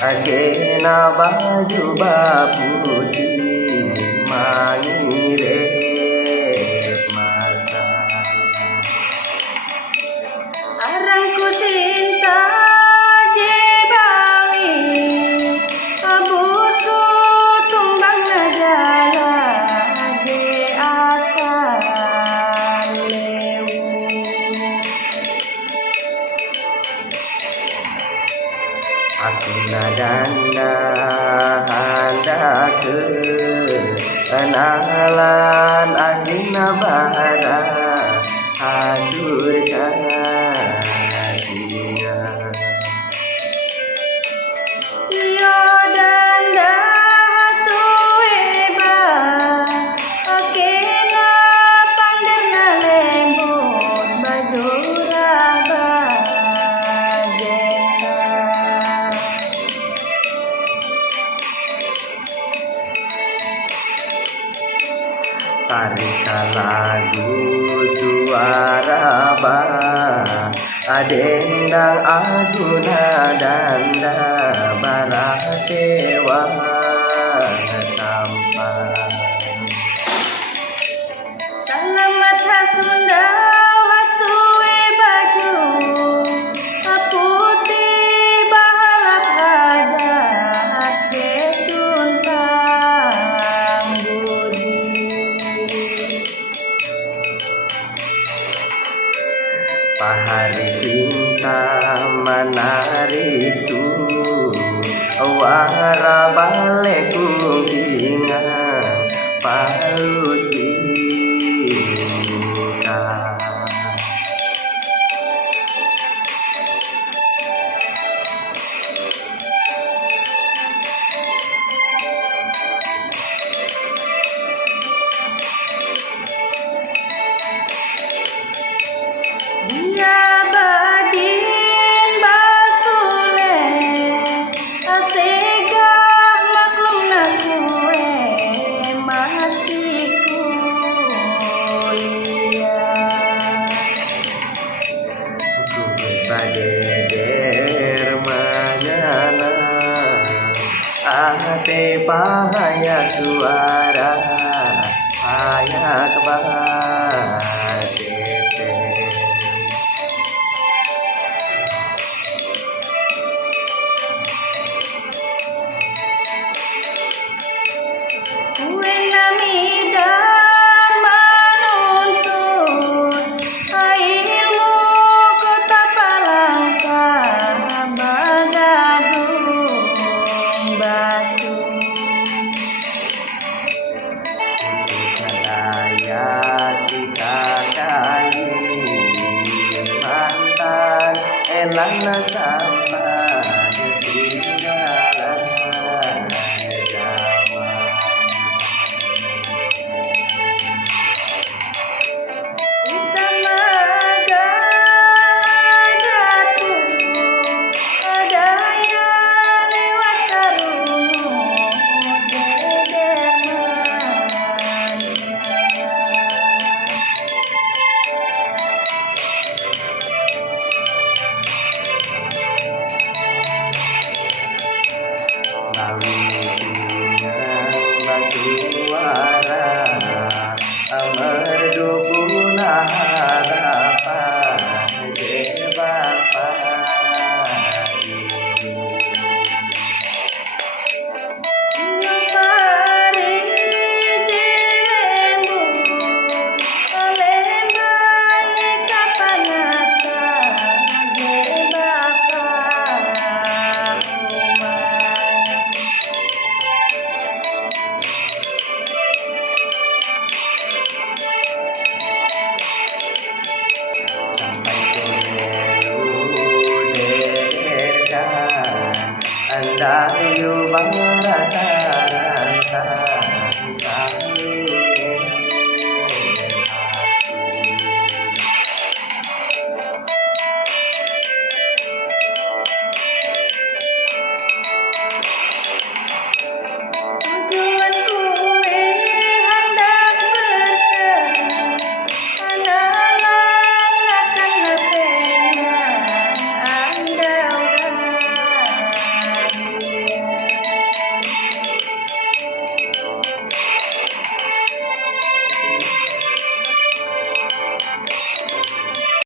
Agena baju putih mangirep mata Arangku cinta jebawi abusu tumbang najala je asal lewu aku nadanda hendak kenalan asina bahara hancurkan dia yo danda tueba akena panderna lembut bajura bajenta Tarika lagu suara adendang aguna danda baratewa tampan Selamat hasunda watue baju putih bahalap hajat ketuntang budi pahari cinta menarik su wara balik kunjingan palusi dia badin basule asegah maklum nakue masih kuliah Bageder manyana ate pahaya suara hayak bah